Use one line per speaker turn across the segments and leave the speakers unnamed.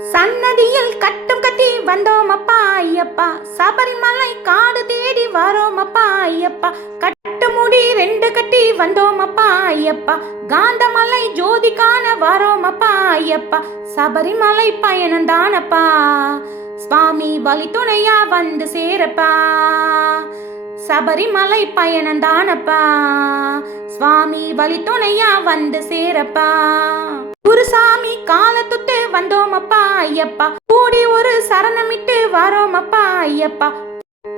சன்னதியில் கட்டும் கட்டி வந்தோம் அப்பா ஐயப்பா. சபரிமலை காடு தேடி வரோம் அப்பா ஐயப்பா. கட்டு முடி ரெண்டு கட்டி வந்தோம் அப்பா ஐயப்பா. காந்தமலை ஜோதி காண வரோம் அப்பா ஐயப்பா. சபரிமலை பயணம் தானப்பா. சுவாமி வழி துணையா வந்து சேரப்பா. சபரிமலை பயணம் தானப்பா. சுவாமி வழி துணையா வந்து சேரப்பா. குருசாமி காலத்துட்டு வந்தோமப்பா ஐயப்பா. கூடி ஒரு சரணமிட்டு வாரோமப்பா ஐயப்பா.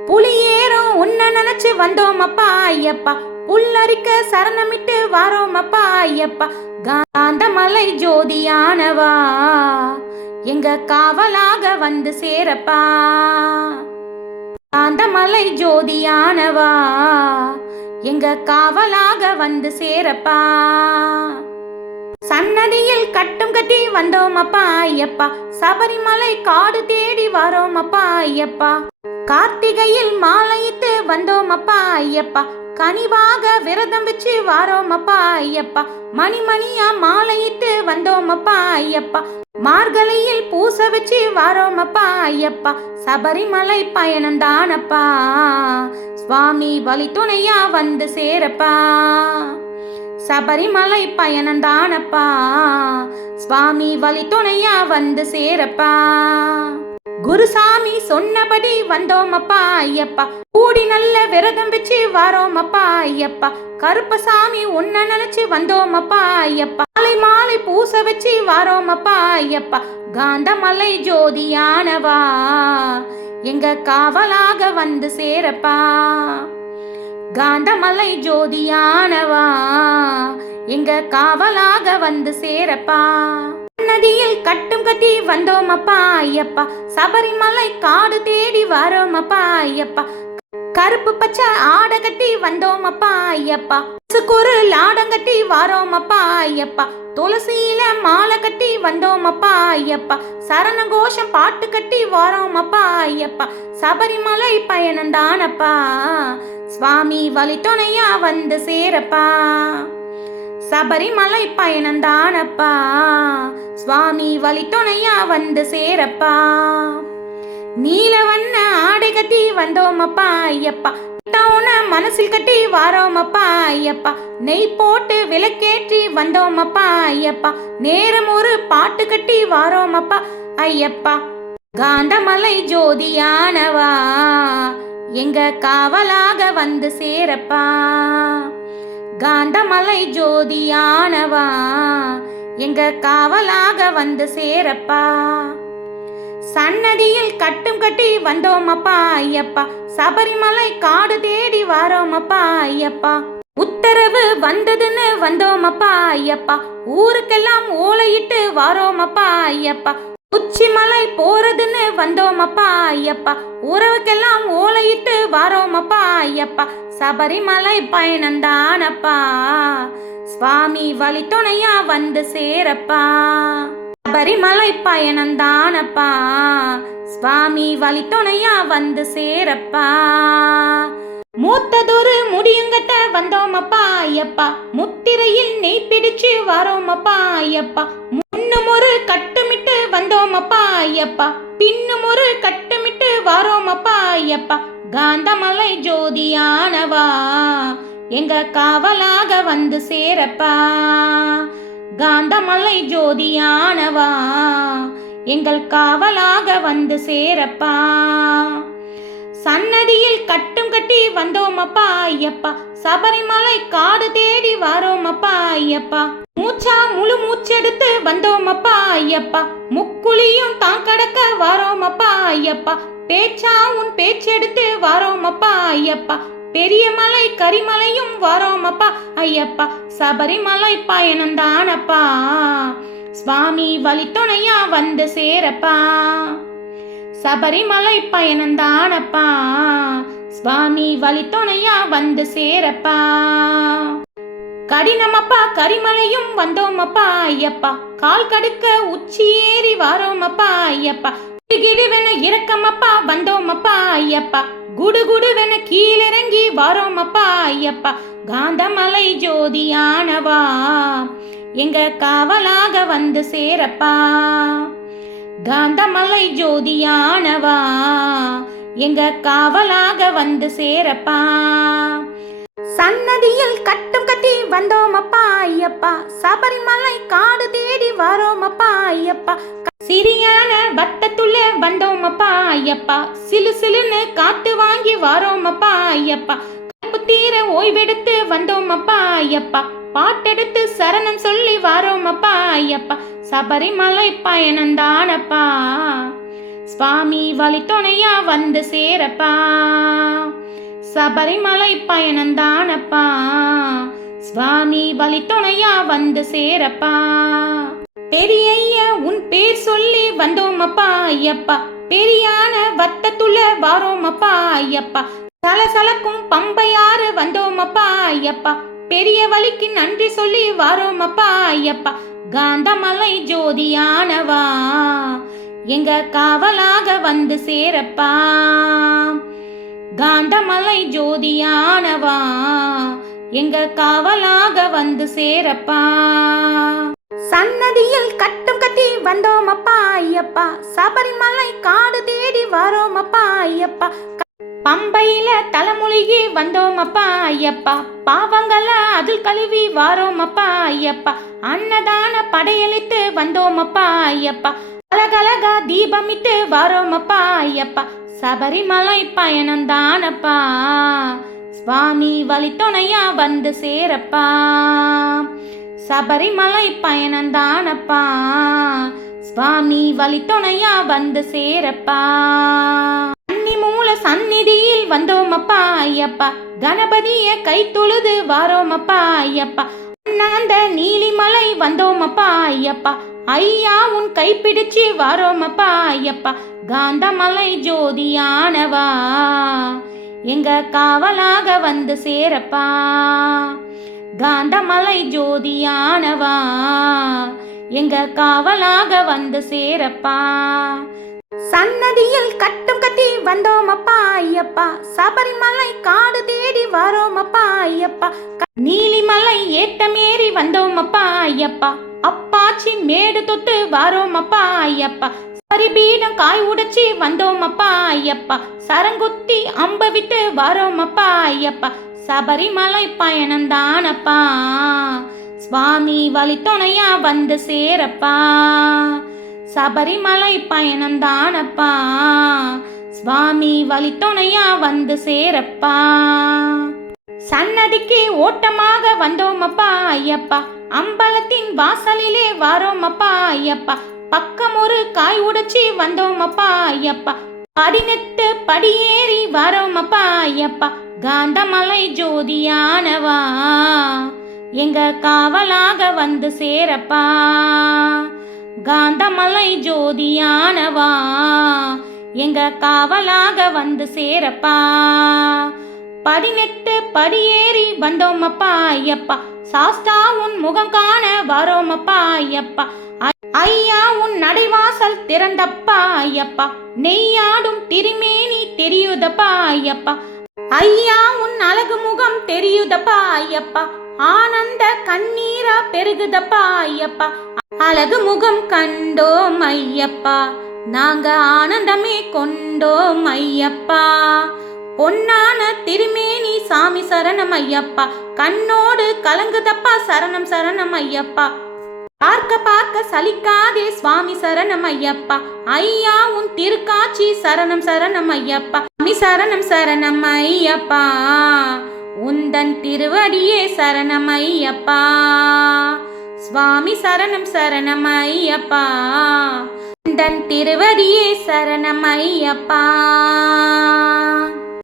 புலியேறும் உன்னை நினைச்சு வந்தோமப்பா ஐயப்பா. புல்லரிக்க சரணமிட்டு வாரோமப்பா ஐயப்பா. காந்தமலை ஜோதியானவா எங்க காவலாக வந்து சேரப்பா. காந்தமலை ஜோதியானவா எங்க காவலாக வந்து சேரப்பா. சன்னதியில் கட்டும் கட்டி வந்தோம் அப்பா ஐயப்பா. சபரிமலை காடு தேடி வரோம் அப்பா ஐயப்பா. கார்த்திகையில் மாலையிட்டு வந்தோம் அப்பா ஐயப்பா. கனிவாக விரதம் வச்சு வாரோம் அப்பா ஐயப்பா. மணி மணியா மாலையிட்டு வந்தோம் அப்பா ஐயப்பா. மார்கழியில் பூச வச்சு வாரோம் அப்பா ஐயப்பா. சபரிமலை பயணம் தானப்பா. சுவாமி வழி துணையா வந்து சேரப்பா. சபரிமலை பயணம் தானப்பா சுவாமி வழி துணையா வந்து சேரப்பா. குருசாமி சொன்னபடி வந்தோமப்பா ஐயப்பா. கூடி நல்ல விரதம் வச்சு வரோமப்பா ஐயப்பா. கருப்பசாமி உன்ன நினைச்சு வந்தோமப்பா ஐயப்பா. மாலை மாலை பூச வச்சு வரோமப்பா ஐயப்பா. காந்தமலை ஜோதியானவா. எங்க காவலாக வந்து சேரப்பா. காந்தமலை ஜோதியானவா? எங்க காவலாக வந்து சேரப்பா. நதியில் கட்டும் கட்டி வந்தோம் அப்பா ஐயப்பா. சபரிமலை காடு தேடி வரோம் அப்பா ஐயப்பா. கருப்பு பச்சை ஆடை கட்டி வந்தோம் அப்பா ஐயப்பா. சுக்குரு லாடங்கட்டி கட்டி அப்பா ஐயப்பா. துளசியில மாலை கட்டி வந்தோம் அப்பா ஐயப்பா. சரண கோஷம் பாட்டு கட்டி வாரோம் அப்பா ஐயப்பா. சபரிமலை பயணம் தானப்பா. சுவாமி வழி துணையா வந்து சேரப்பா. சபரிமலை பயணந்தானப்பா சுவாமி வழி துணையா வந்து சேரப்பா. நீல வண்ண ஆடை கட்டி வந்தோமப்பா ஐயப்பா. மனசில் கட்டி வாரோமப்பா ஐயப்பா. நெய் போட்டு விளக்கேற்றி வந்தோமப்பா ஐயப்பா. நேரம் ஒரு பாட்டு கட்டி வாரோமப்பா ஐயப்பா. காந்தமலை ஜோதியானவா. எங்க காவலாக வந்து சேரப்பா? காந்தமலை ஜோதியானவா? எங்க காவலாக வந்து சேரப்பா? சன்னதியில் கட்டும் கட்டி வந்தோமப்பா ஐயப்பா. சபரிமலை காடு தேடி வாரோமப்பா ஐயப்பா. உத்தரவு வந்ததுன்னு வந்தோமப்பா ஐயப்பா. ஊருக்கெல்லாம் ஓலையிட்டு வாரோமப்பா ஐயப்பா. உச்சிமலை போறதுன்னு வந்தோம் அப்பா ஐயப்பா. உறவுக்கெல்லாம் ஓலையிட்டு வாரோம் அப்பா ஐயப்பா. சபரிமலை பயணந்தானப்பா சுவாமி வழி துணையா வந்து சேரப்பா. சபரிமலை பயணந்தானப்பா சுவாமி வழி துணையா வந்து சேரப்பா. மூத்ததொரு முடியுங்கட்ட வந்தோம் அப்பா ஐயப்பா. முத்திரையில் நெய் பிடிச்சு வரோம் அப்பா ஐயப்பா. முன்னும் ஒரு கட்டுமிட்டு வந்தோம் அப்பா ஐயப்பா. பின்னும் ஒரு கட்டுமிட்டு வரோம் அப்பா ஐயப்பா. காந்தமலை ஜோதியானவா. எங்க காவலாக வந்து சேரப்பா. காந்தமலை ஜோதியானவா. எங்கள் காவலாக வந்து சேரப்பா. சன்னதியில் கட்டு வந்தோம் அப்பா ஐயப்பா. சபரிமலை காடு தேடி வரோம் அப்பா ஐயப்பா. மூச்சா முழு மூச்செடுத்து வந்தோம் அப்பா ஐயப்பா. முக்குழியும் தான் கடக்க வரோம் அப்பா ஐயப்பா. பேச்சா உன் பேச்செடுத்து வரோம் அப்பா ஐயப்பா. பெரிய மலை கரிமலையும் வரோம் அப்பா ஐயப்பா. சபரிமலை பயணம் தானப்பா. சுவாமி வழித்துணையா வந்து சேரப்பா. சபரிமலை பயணம் தானப்பா. சுவாமி வழி துணையா வந்து சேரப்பா. கடினமப்பா கரிமலையும் வந்தோமப்பா ஐயப்பா. கால் கடுக்க உச்சி ஏறி வாரோம் ஐயப்பா. கிடுகிடுவென இறக்கமப்பா வந்தோமப்பா ஐயப்பா. குடு குடுவென கீழிறங்கி வாரோமப்பா ஐயப்பா. காந்தமலை ஜோதியானவா. எங்க காவலாக வந்து சேரப்பா. காந்தமலை ஜோதியானவா. எங்க காவலாக வந்து சேரப்பா. சன்னதியில் கட்டும் கட்டி வந்தோம் அப்பா ஐயப்பா. சபரிமலை காடு தேடி வரோம் அப்பா ஐயப்பா. சிறியான வட்டத்துள்ள வந்தோம் அப்பா ஐயப்பா. சிலு சிலுன்னு காத்து வாங்கி வரோம் அப்பா ஐயப்பா. கப்பு தீர ஓய்வெடுத்து வந்தோம் அப்பா ஐயப்பா. பாட்டெடுத்து சரணம் சொல்லி வரோம் அப்பா ஐயப்பா. சபரிமலை பயணந்தானப்பா சுவாமி வழி துணையா வந்து சேரப்பா. சபரிமலை பயணந்தானப்பா சுவாமி வழி துணையா வந்து சேரப்பா. பெரியய்ய உன் பேர் சொல்லி வந்தோம் அப்பா ஐயப்பா. பெரியான வத்தத்துள்ள வாரோம் அப்பா ஐயப்பா. சலசலக்கும் பம்பையாறு வந்தோம் அப்பா ஐயப்பா. பெரிய வழிக்கு நன்றி சொல்லி வாரோம் அப்பா ஐயப்பா. காந்தமலை ஜோதியானவா. எங்க காவலாக வந்து சேரப்பா. காந்தமலை ஜோதியானவா. எங்க காவலாக வந்து சேரப்பா. சன்னதியில் கட்டும் கட்டி வந்தோம் அப்பா ஐயப்பா. சபரிமலை காடு தேடி வரோம் அப்பா ஐயப்பா. பம்பையில தலைமொழிகி வந்தோம் அப்பா ஐயப்பா. பாவங்கள அதில் கழுவி வாரோம் அப்பா ஐயப்பா. அன்னதான படையளித்து வந்தோம் அப்பா ஐயப்பா. அழகழகா தீபமிட்டு வரோமப்பா ஐயப்பா. சபரிமலை பயணம் தானப்பா. சுவாமி வழி துணையா வந்து சேரப்பா. சபரிமலை பயணம் தானப்பா. சுவாமி வழி துணையா வந்து சேரப்பா. அன்னி மூல சந்நிதியில் வந்தோமப்பா ஐயப்பா. கணபதிய கை தொழுது வாரோம் ஐயப்பா. நாந்த நீலிமலை வந்தோம் அப்பா ஐயப்பா. ஐயா உன் கைப்பிடிச்சு வாரோம் அப்பா ஐயப்பா. காந்தமலை ஜோதியானவா. எங்க காவலாக வந்து சேரப்பா. காந்தமலை ஜோதியானவா. எங்க காவலாக வந்து சேரப்பா. சன்னதியில் கட்டும் கட்டி வந்தோம் அப்பா ஐயப்பா. சபரிமலை காடு தேடி வரோம் அப்பா ஐயப்பா. நீலி ஏட்டமேறி வந்தோம் அப்பா ஐயப்பா. அப்பாச்சி மேடு தொட்டு வாரோம் அப்பா ஐயப்பா. பரிபீடம் காய் உடைச்சி வந்தோம் அப்பா ஐயப்பா. சரங்குத்தி அம்ப விட்டு வாரோம் அப்பா ஐயப்பா. சபரிமலை பயணம் தானப்பா. சுவாமி வழி துணையா வந்து சேரப்பா. சபரிமலை பயணம் தானப்பா. சுவாமி வழி துணையா வந்து சேரப்பா. சன்னதிக்கு ஓட்டமாக வந்தோம் அப்பா ஐயப்பா. அம்பலத்தின் வாசலிலே வாரோம் அப்பா ஐயப்பா. பக்கம் ஒரு காய் உடைச்சி வந்தோம் அப்பா ஐயப்பா. பதினெட்டு படியேறி வாரோம் அப்பா ஐயப்பா. காந்தமலை ஜோதியானவா. எங்க காவலாக வந்து சேரப்பா. காந்தமலை ஜோதியானவா. எங்க காவலாக வந்து சேரப்பா. பதினெட்டு படியேறி வந்தோம் அப்பா ஐயப்பா. சாஸ்தா உன் முகம் காண வரோம் அப்பா ஐயப்பா. ஐயா உன் நடைவாசல் திறந்தப்பா ஐயப்பா. நெய்யாடும் திருமேனி தெரியுதப்பா ஐயப்பா. ஐயா உன் அழகு முகம் தெரியுதப்பா ஐயப்பா. ஆனந்த கண்ணீரா பெருகுதப்பா ஐயப்பா. அழகு முகம் கண்டோம் ஐயப்பா. நாங்க ஆனந்தமே கொண்டோம் ஐயப்பா. பொன்னான திருமேனி சாமி சரணம் ஐயப்பா. கண்ணோடு கலங்குதப்பா சரணம் சரணம் ஐயப்பா. பார்க்க பார்க்க சலிக்காதே சுவாமி சரணம் ஐயப்பா. ஐயா உன் திருக்காட்சி சரணம் சரணம் ஐயப்பா. சுவாமி சரணம் சரணம் ஐயப்பா. உந்தன் திருவடியே சரணம் ஐயப்பா. சுவாமி சரணம் சரணம் ஐயப்பா. உந்தன் திருவடியே சரணம் ஐயப்பா.